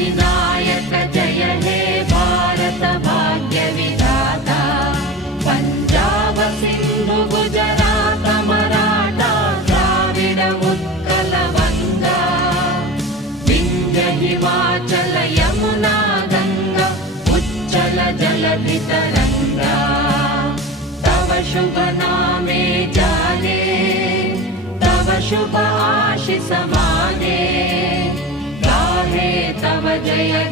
अधिनायक जय हे भारत भाग्य विधाता। पंजाब सिंधु गुजरात मराठा द्राविड उत्कल बंगा, विंध्य हिमाचल यमुना गंगा उच्चल जलधि तरंगा। तव शुभ नामे जाने, तव शुभ आशीष माने, गाहे तव जय